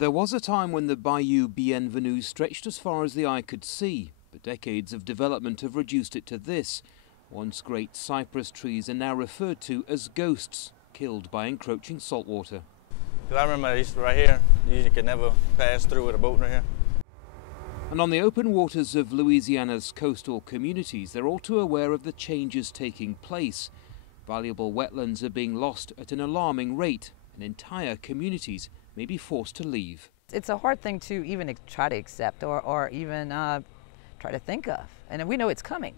There was a time when the Bayou Bienvenue stretched as far as the eye could see, but decades of development have reduced it to this. Once great cypress trees are now referred to as ghosts, killed by encroaching saltwater. I remember this right here, you could never pass through with a boat right here. And on the open waters of Louisiana's coastal communities, they're all too aware of the changes taking place. Valuable wetlands are being lost at an alarming rate, and entire communities may be forced to leave. It's a hard thing to even try to accept or even try to think of. And we know it's coming,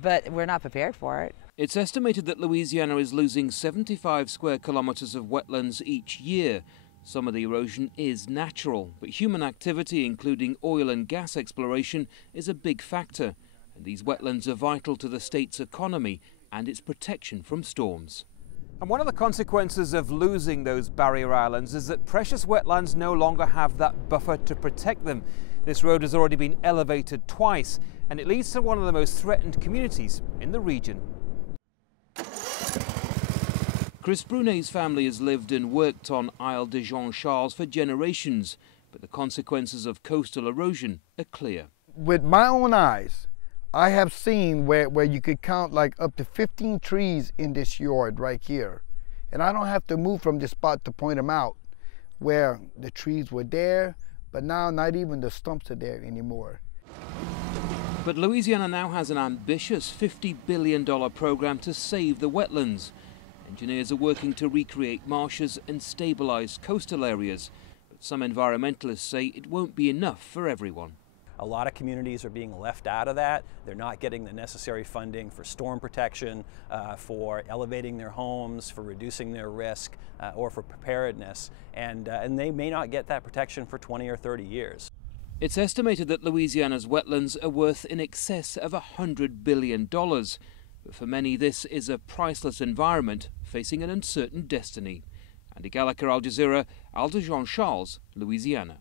but we're not prepared for it. It's estimated that Louisiana is losing 75 square kilometers of wetlands each year. Some of the erosion is natural, but human activity, including oil and gas exploration, is a big factor. And these wetlands are vital to the state's economy and its protection from storms. And one of the consequences of losing those barrier islands is that precious wetlands no longer have that buffer to protect them. This road has already been elevated twice, and it leads to one of the most threatened communities in the region. Chris Brunet's family has lived and worked on Isle de Jean-Charles for generations, but the consequences of coastal erosion are clear. With my own eyes, I have seen where you could count like up to 15 trees in this yard right here. And I don't have to move from this spot to point them out, where the trees were there, but now not even the stumps are there anymore. But Louisiana now has an ambitious $50 billion program to save the wetlands. Engineers are working to recreate marshes and stabilize coastal areas, but some environmentalists say it won't be enough for everyone. A lot of communities are being left out of that. They're not getting the necessary funding for storm protection, for elevating their homes, for reducing their risk, or for preparedness, and they may not get that protection for 20 or 30 years. It's estimated that Louisiana's wetlands are worth in excess of $100 billion. But for many, this is a priceless environment facing an uncertain destiny. Andy Gallagher, Al Jazeera, Isle de Jean-Charles, Louisiana.